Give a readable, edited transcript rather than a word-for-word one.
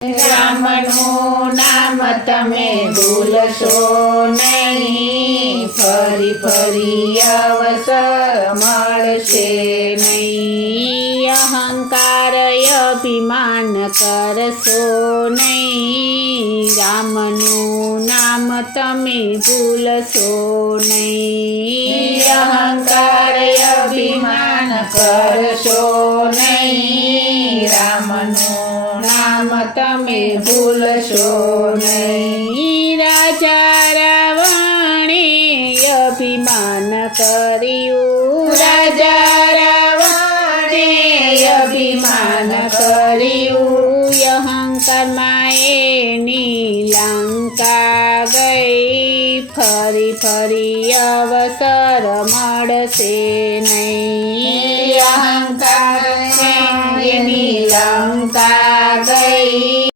રામનું નામ તમે ભૂલશો નહીં, ફરી ફરી અવસર મળશે નહીં। અહંકાર અભિમાન કરશો નહીં, રામનું નામ તમે ભૂલશો નહીં। અહંકાર અભિમાન કરશો નહીં, રામનું નામ તમે ભૂલશો નહીં। રાજા રાવણે અભિમાન કર્યું, રાજા રાવણે અભિમાન કર્યું, અહંકારમાં એની લંકા ગઈ, ફરી ફરી અવસર મળશે નહીં। અહંકાર એની લંકા